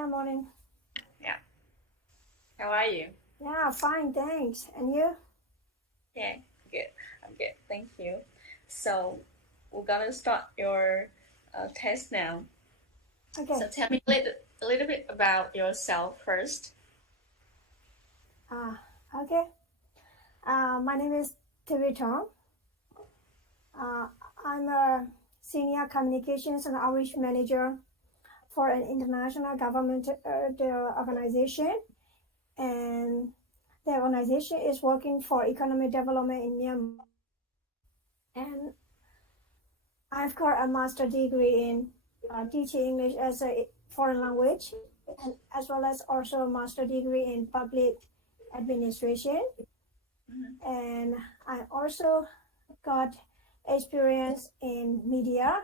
Yeah, morning. Yeah. How are you? Yeah, fine, thanks. And you? Yeah, good. I'm good. Thank you. So, we're gonna start your test now. Okay. So, tell me a little bit about yourself first. Uh, okay. My name is Thiri Tun. Uh, I'm a senior communications and outreach manager for an international government the organization, and the organization is working for economic development in Myanmar. And I've got a master degree in teaching English as a foreign language, and as well as also a master degree in public administration. Mm-hmm. And I also got experience in media.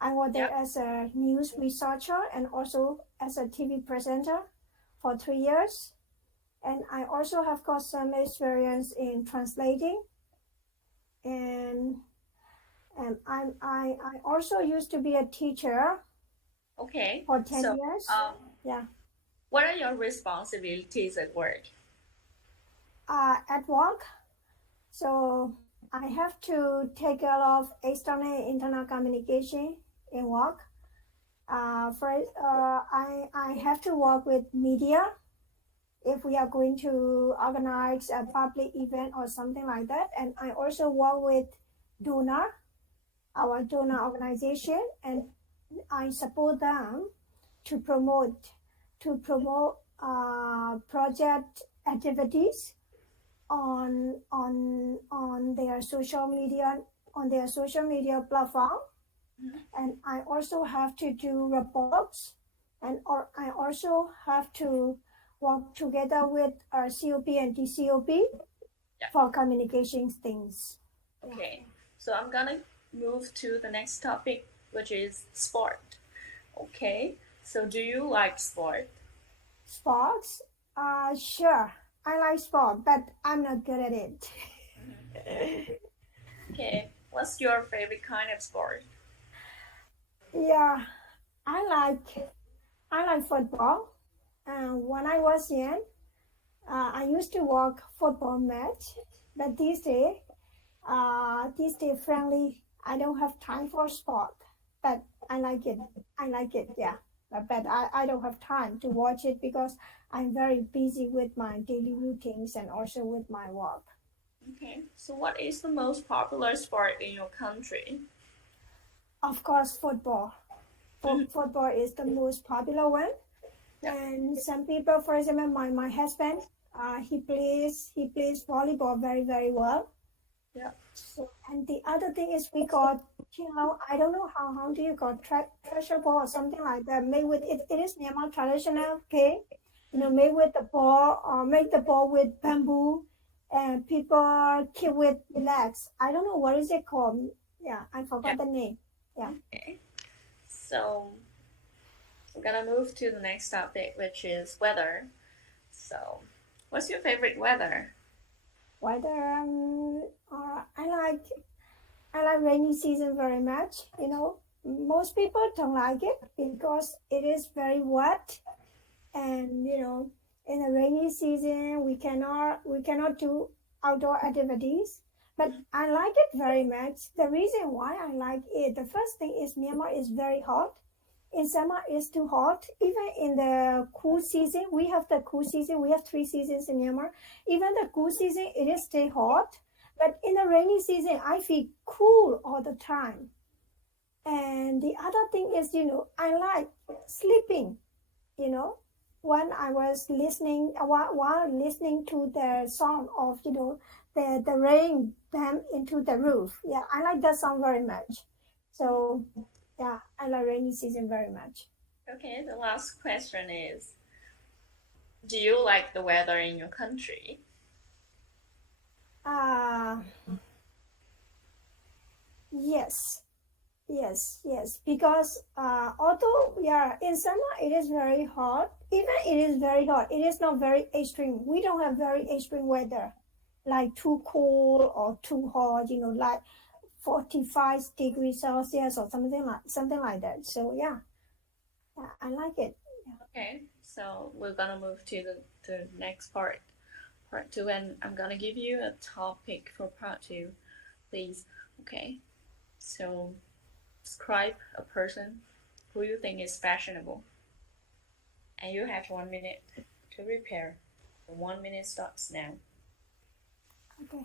I worked there Yep. as a news researcher and also as a TV presenter for 3 years. And I also have got some experience in translating. And I also used to be a teacher Okay. for 10 So, years. um, Yeah. what are your responsibilities at work? At work, so I have to take care of external and internal communication in work. First, I have to work with media if we are going to organize a public event or something like that. And I also work with donor, our donor organization, and I support them to promote project activities on their social media platform. Mhm. And I also have to do reports, and or I also have to work together with our COP and DCOP Yeah. for communication things. Yeah. Okay. So, I'm gonna move to the next topic, which is sport. Okay. So, do you like sport? Sports, sure, I like sport, but I'm not good at it. Mhm. Okay. What's your favorite kind of sport? Yeah, I like I like football. When I was young, I used to walk football match, but these days, frankly, I don't have time for sport. But I like it. I like it, yeah. But I don't have time to watch it because I'm very busy with my daily routines and also with my work. Okay. So, what is the most popular sport in your country? Of course, football. Mhm. Football is the most popular one. Yeah. And some people, for example, my husband, he plays volleyball very very well. Yeah. So, and the other thing is we got, I don't know how do you got treasure ball or something like that made with it. It is Myanmar traditional game, made with the ball or make the ball with bamboo, and people kick with legs. I don't know what is it called. Yeah, I Yeah. forgot the name. Yeah. Okay. So we're gonna move to the next topic, which is weather. So, what's your favorite weather? Whether I like rainy season very much. Most people don't like it because it is very wet, and in the rainy season we cannot do outdoor activities. But Mhm. I like it very much. The reason why I like it, the first thing is Myanmar is very hot. In summer it's too hot. Even in the cool season, we have 3 seasons in Myanmar. Even the cool season it is stay hot, but in the rainy season I feel cool all the time. And the other thing is, I like sleeping, you know when I was listening, while listening to the sound of, the rain dam into the roof. Yeah, I like that sound very much. So yeah, I like rainy season very much. Okay, the last question is, do you like the weather in your country? uh yes, yes, because although, yeah, in summer it is very hot. Even it is very hot, it is not very extreme. We don't have very extreme weather, like too cold or too hot, like 45 degrees Celsius or something like that. So yeah, I like it. Okay, so we're gonna move to the next part two, and I'm gonna give you a topic for part two, please. Okay, so describe a person who you think is fashionable, and you have 1 minute to prepare. The 1 minute starts now. Okay.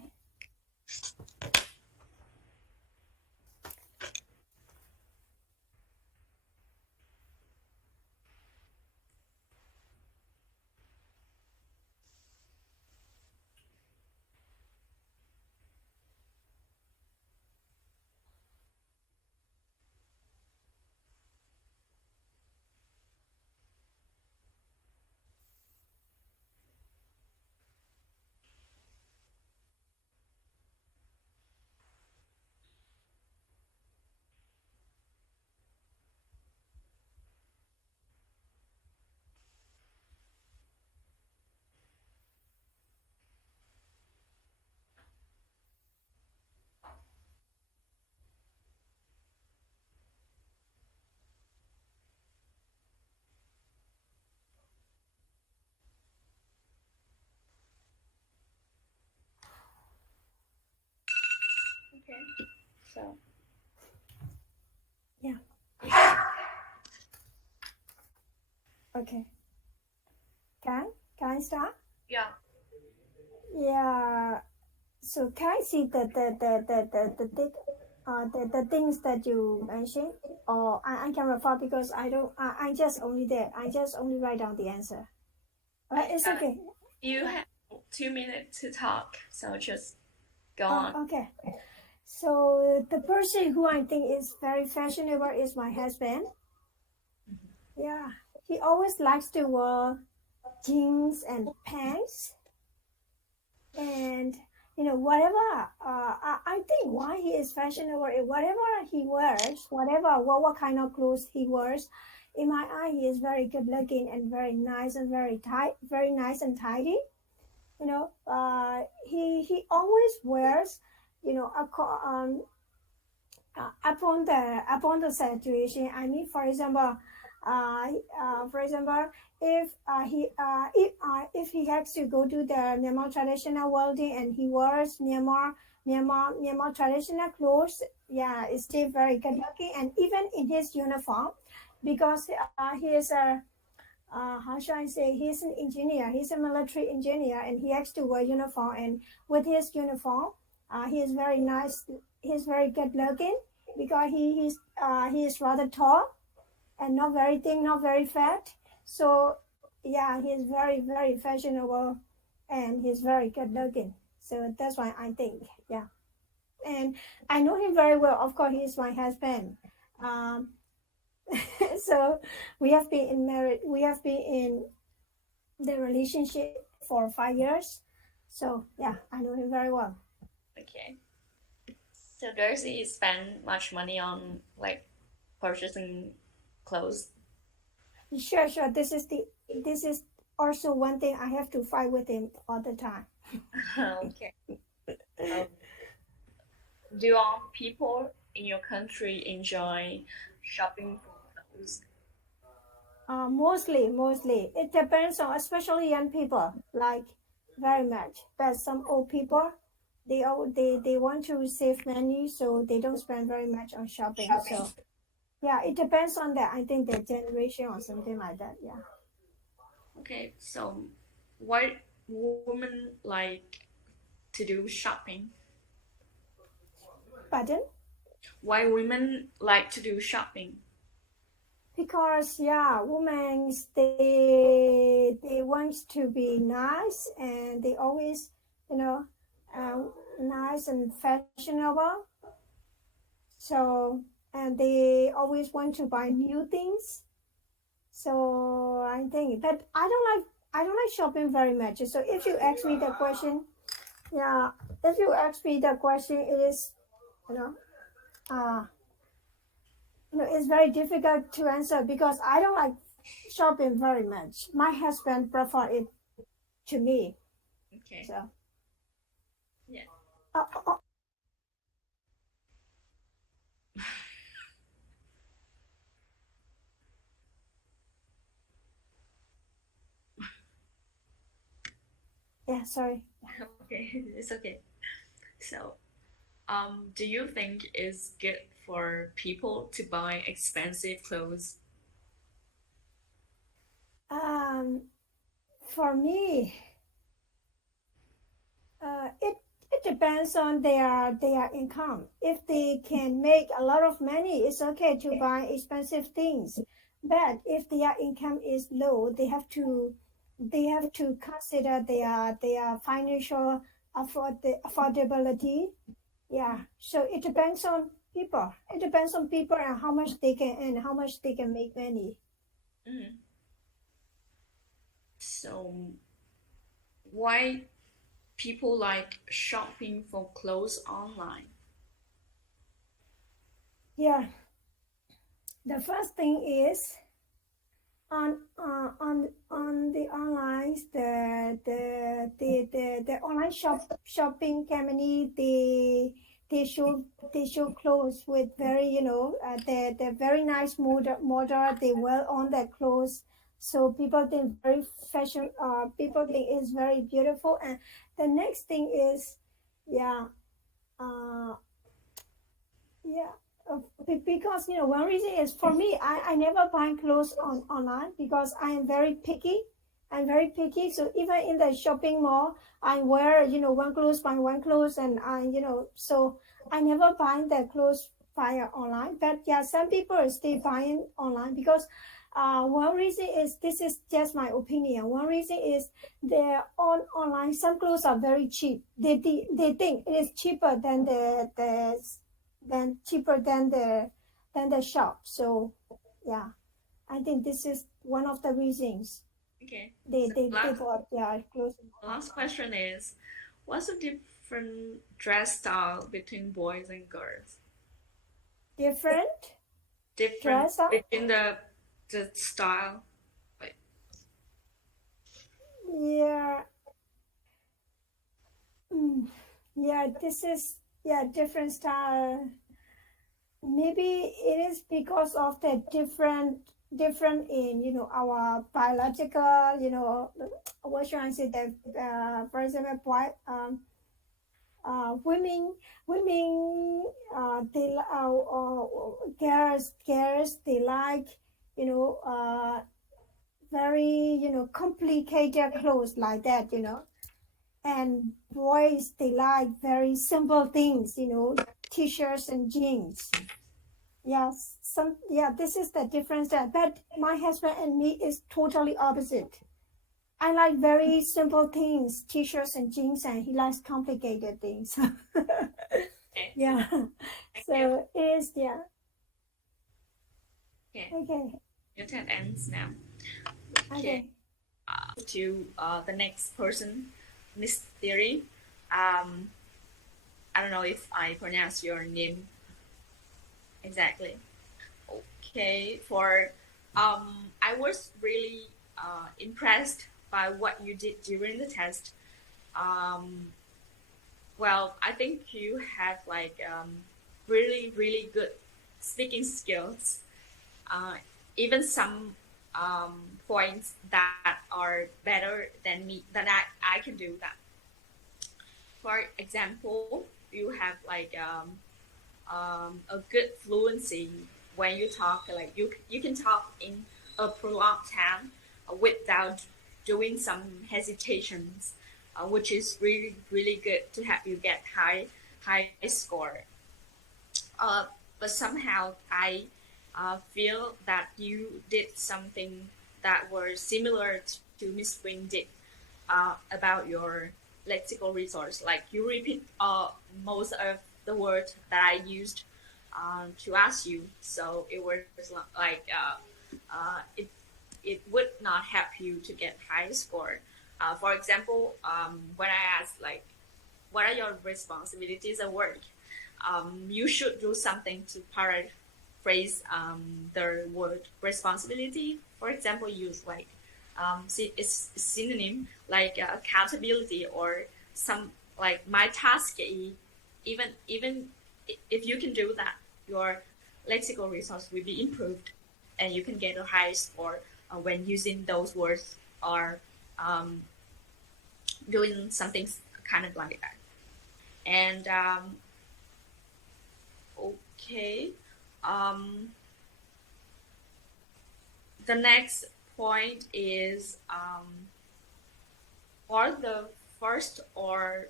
Okay, so Yeah. Okay. Can I start? yeah, Yeah. So can I see the things that you mentioned, or I can refer because I don't. I just only there. I just only write down the answer. It's got it. okay. You Uh, have 2 minutes to talk, so just go on. okay. So the person who I think is very fashionable is my husband. Yeah, he always likes to wear jeans and pants, and whatever. I think why he is fashionable is whatever he wears, whatever what kind of clothes he wears. In my eye, he is very good looking and very nice and very tight, very nice and tidy. He always wears, upon the situation. I mean, for example, if he has to go to the Myanmar traditional wedding and he wears Myanmar traditional clothes, yeah, it's still very good looking, and even in his uniform, because he is a how should I say, he's an engineer, he's a military engineer, and he has to wear uniform. And with his uniform, he is very nice, he's very good looking, because he is rather tall and not very thin, not very fat. So yeah, he's very fashionable, and he's very good looking. So that's why I think, yeah. And I know him very well. Of course, he's my husband. um, so we have been in the relationship for 5 years. So yeah, I know him very well. Okay. So does he spend much money on like purchasing clothes? Sure. This is also one thing I have to fight with him all the time. Okay. Um, do all people in your country enjoy shopping for clothes? Mostly. It depends on, especially young people, like very much. But some old people, they want to save money, so they don't spend very much on shopping. So yeah, it depends on that. I think the generation or something like that. Yeah. Okay, so why women like to do shopping? Pardon? Why women like to do shopping? Because yeah, women, they want to be nice, and they always, you know uh, nice and fashionable. So, and they always want to buy new things. So I think, but I don't like shopping very much. So if you ask me the question, yeah, if you ask me the question, it is, you know uh it's very difficult to answer, because I don't like shopping very much. My husband prefer it to me. Okay. So Yeah. uh, uh, Yeah, sorry. Okay, it's okay. So, do you think it's good for people to buy expensive clothes? Um, for me, it depends on their income. If they can make a lot of money, it's okay to buy expensive things. But if their income is low, they have to consider their financial affordability. Yeah. So it depends on people. It depends on people and how much they can and how much they can make money. Mm. So, why people like shopping for clothes online? Yeah. The first thing is on the online the online shopping company they show clothes with very the very nice model they wear on their clothes, so people think very fashion, people think it's very beautiful. And the next thing is, yeah, uh yeah, because one reason is for me, I never buy clothes online because I am very picky. I'm very picky. So even in the shopping mall, I wear one clothes by one clothes, and so I never buy the clothes via online. But yeah, some people are still buying online because one reason is, this is just my opinion. One reason is they're on online. Some clothes are very cheap. They think it is cheaper than the shop. So yeah, I think this is one of the reasons Okay. they So, they, they bought their clothes last online. question is, what's the different dress style between boys and girls? Different Different dress up. between the style. Like, Yeah. mm, yeah, this is, yeah, different style. Maybe it is because of the different in our biological, what should I say, that for example, women they girls they like, you know very complicated clothes like that, and boys they like very simple things, t-shirts and jeans. Yes, this is the difference there. But my husband and me is totally opposite. I like very simple things, t-shirts and jeans, and he likes complicated things. okay, Yeah. thank you. So it is, yeah. Okay, Okay. your turn ends now. Okay, Okay. to the next person, Miss Thiri. Um, I don't know if I pronounce your name exactly. Okay, I was really impressed by what you did during the test. Um, well, I think you have like really, really good speaking skills. Uh, Even some points that are better than me, that I can do that. For example, you have like a good fluency when you talk. Like you can talk in a prolonged time without doing some hesitations, which is really really good to help you get high score. Uh, but somehow I feel that you did something that was similar to Miss Wing did about your lexical resource. Like you repeat most of the words that I used to ask you, so it was like it would not help you to get high score. For example, when I asked like, what are your responsibilities at work? You should do something to paraphrase the word responsibility. For example, use like it's synonym like accountability, or some like my task is, even if you can do that, your lexical resource will be improved, and you can get a high score when using those words or um, doing something kind of like that. And okay, um, the next point is for the first or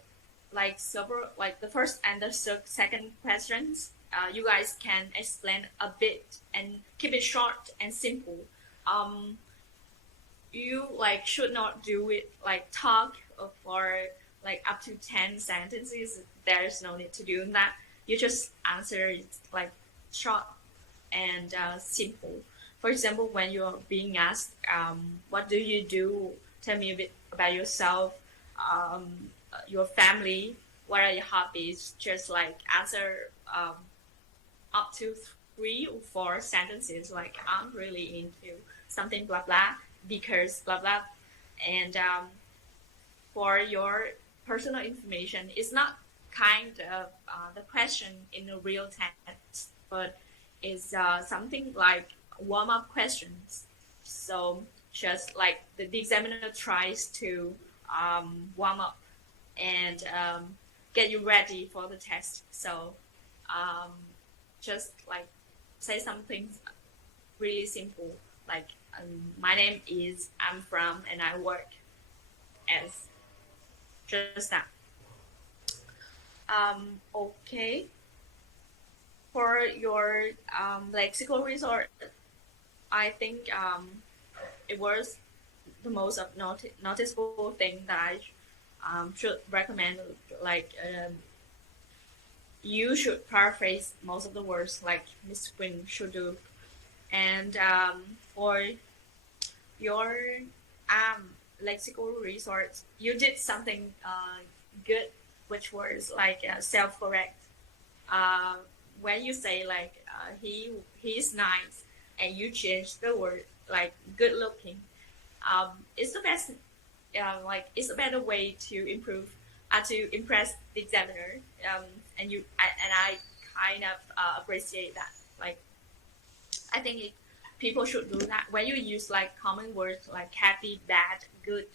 like several, like the first and the second questions, you guys can explain a bit and keep it short and simple. Um, you like should not do it like talk for like up to 10 sentences. There's no need to do that. You just answer it like short and simple. For example, when you're being asked, what do you do? Tell me a bit about yourself, your family, what are your hobbies? Just like answer up to 3 or 4 sentences, like I'm really into something blah blah because blah blah. And for your personal information, it's not kind of the question in a real test, but it's something like warm up questions. So just like the examiner tries to warm up and get you ready for the test. So um, just like say something really simple, like my name is, I'm from, and I work as, just that. Okay. For your lexical resource, I think it was the most of noticeable thing that I should recommend. Like you should paraphrase most of the words, like Miss Quinn should do. And for your lexical resource, you did something good, which was like self-correct. Uh, when you say like he's nice, and you change the word like good looking, it's the best. Like it's a better way to improve, to impress the examiner. And I kind of appreciate that. Like I think people should do that when you use like common words like happy, bad, good,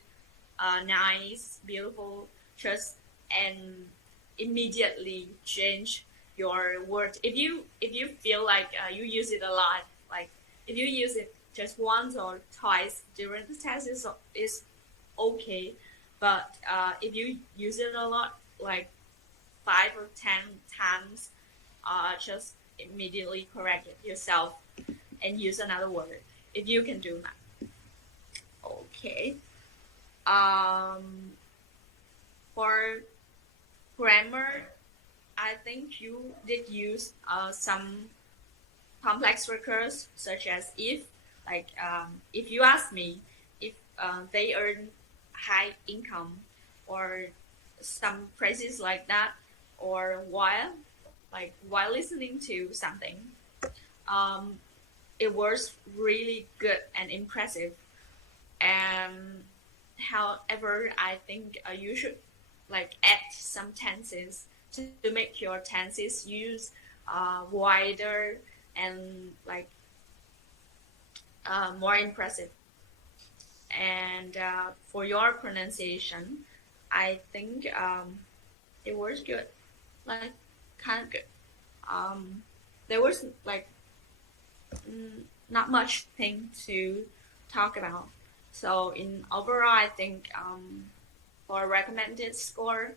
nice, beautiful, just, and immediately change your word. If you feel like you use it a lot, like if you use it just once or twice during the test, is okay. But if you use it a lot, like 5 or 10 times, just immediately correct it yourself and use another word if you can do that. Okay. Um, for grammar, I think you did use some complex recurse such as if, like if you ask me if they earn high income, or some phrases like that, or while listening to something, um, it was really good and impressive. And however, I think you should like add some tenses to make your tenses use wider and like more impressive. And for your pronunciation, I think it was good, like kind of good. There was like not much thing to talk about. So in overall, I think for recommended score,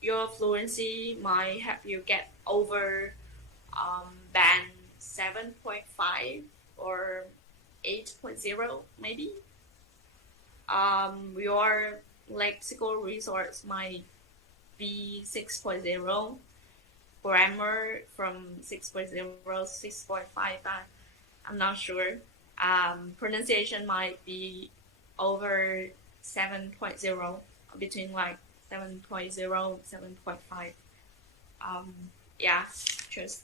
your fluency might help you get over band 7.5 or 8.0 maybe. Your lexical resource might be 6.0, grammar from 6.0, 6.5. I'm not sure. Pronunciation might be over 7.0, between like 7.0, 7.5. Yeah, just